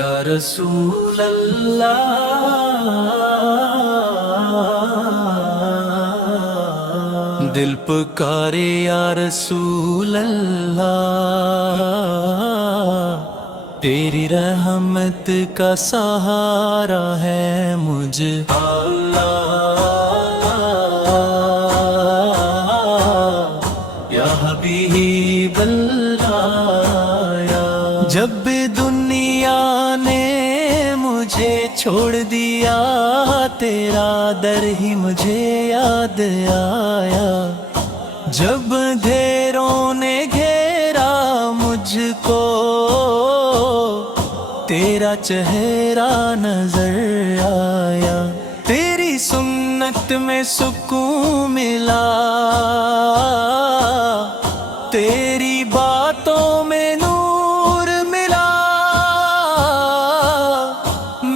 یا رسول اللہ، دل پکارے یا رسول اللہ، تیری رحمت کا سہارا ہے مجھ اللہ، یا حبیب اللہ۔ جب دنیا نے مجھے چھوڑ دیا، تیرا در ہی مجھے یاد آیا۔ جب اندھیروں نے گھیرا مجھ کو، تیرا چہرہ نظر آیا۔ تیری سنت میں سکون ملا، تیری باتوں میں نور ملا،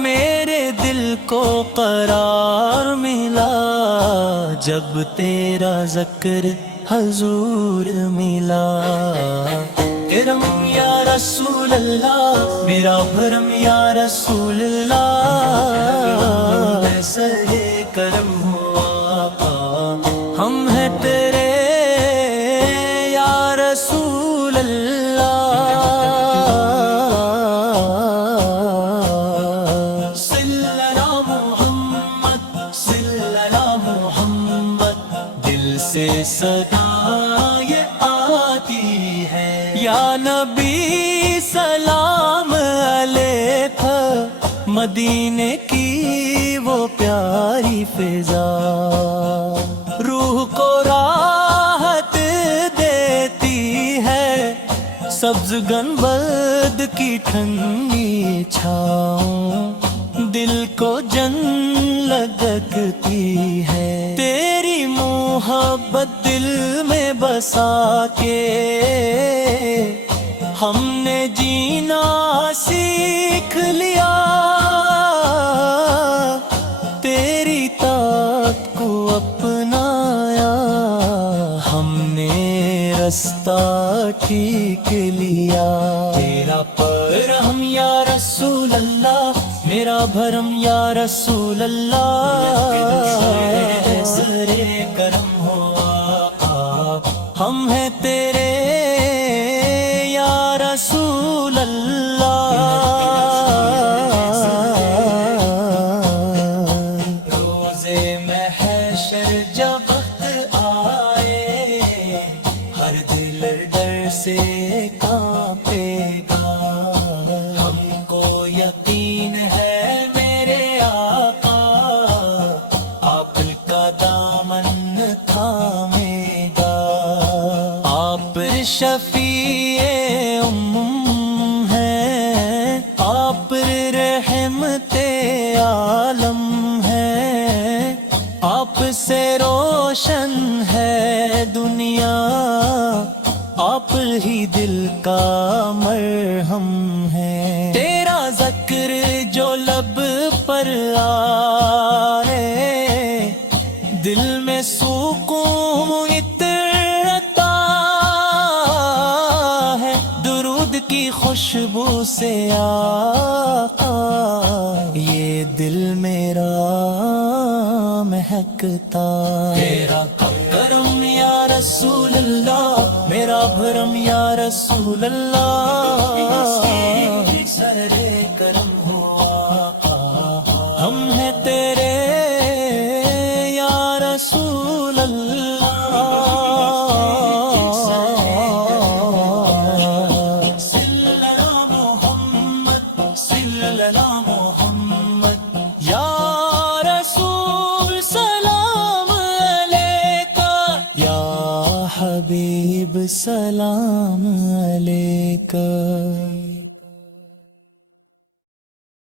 میرے دل کو قرار ملا، جب تیرا ذکر حضور ملا۔ کرم یا رسول اللہ، میرا بھرم یا رسول اللہ، ایسا ہے کرم ہوا ہم ہیں تیرے یا رسول اللہ۔ صلی اللہ محمد، صلی اللہ محمد، دل سے صدا یہ آتی ہے، یا نبی سلام علیک، مدینے کی وہ پیاری فضا، روح کو راحت دیتی ہے، سبز گنبد کی ٹھنڈی چھاؤں، دل کو جنت لگتی ہے، تیری محبت دل میں بسا کے ہم نے جینا سیکھ لیا، تیری طاعت کو اپنایا، ہم نے رستہ ٹھیک لیا۔ تیرا پرہم یا رسول اللہ، میرا بھرم یا رسول اللہ، سرے کرم ہوا ہم ہیں تیرے یا رسول اللہ۔ روزے محشر جب وقت آئے، ہر دل ڈر سے کانپے گا، ہم کو یقین ہے میرے آقا آپ کا دامن تھامے گا، آپ شفیع ہیں، آپ رحمت عالم ہیں، آپ سے روشن ہے دنیا، آپ ہی دل کا مرہم ہے، تیرا ذکر جو لب پر آئے، دل میں سکون اترتا ہے، درود کی خوشبو سے آقا یہ دل میرا مہکتا۔ تیرا کرم یا رسول اللہ، میرا بھرم یا رسول اللہ، سرے کرم ہوا ہم ہیں تیرے یا رسول اللہ۔ صلی اللہ محمد، صلی اللہ محمد، یا رسول سلام علیکہ، یا حبیب سلام علیکہ۔